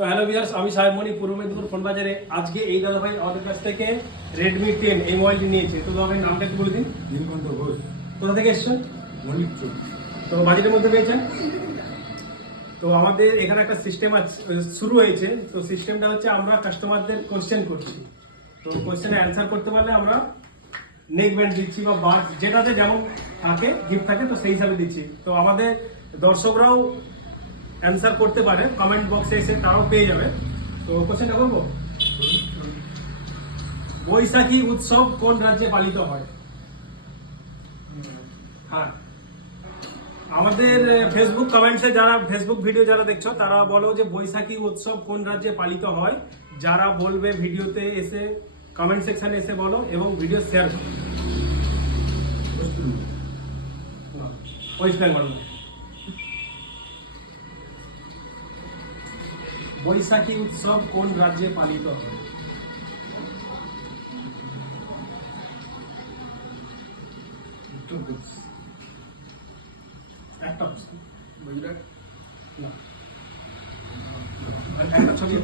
তো hello viewers, আমি সাহেব মনি, পূর্ব মেদিনীপুর ফোন বাজারে। আজকে এই দাদা ভাই আমাদের কাছ থেকে রেডমি 10 এই মোবাইলটি নিয়েছে। তো দাদা ভাই নামটা একটু বলে দিন। নীলকণ্ঠ ঘোষ, কোথা থেকে এসছেন? মণিপুর। তো বাজেটের মধ্যে পেয়েছেন? তো আমাদের এখানে একটা সিস্টেম শুরু হয়েছে। তো সিস্টেমটা হচ্ছে আমরা কাস্টমারদের কোশ্চেন করছি। তো কোশ্চেনে অ্যান্সার করতে পারলে আমরা নেক ব্যান্ড দিচ্ছি বা বার্ড যেটাতে যেমন থাকে গিফট থাকে, তো সেই হিসাবে দিচ্ছি। তো আমাদের দর্শকরাও অ্যান্সার করতে পারে, কমেন্ট বক্সে এসে তারাও পেয়ে যাবে। তো কোশ্চেনটা করবো, বৈশাখী উৎসব কোন রাজ্যে পালিত হয়? হ্যাঁ, আমাদের ফেসবুক কমেন্টসে যারা ফেসবুক ভিডিও যারা দেখছো তারা বলো যে বৈশাখী উৎসব কোন রাজ্যে পালিত হয়। যারা বলবে ভিডিওতে এসে কমেন্ট সেকশনে এসে বলো এবং ভিডিও শেয়ার করো। ওয়েস্ট বেঙ্গল। বৈশাখী উৎসব কোন রাজ্যে পালিত হয়? উত্তরপ্রদেশ। একটা অপশন গুজরাট। না, একটা ছবি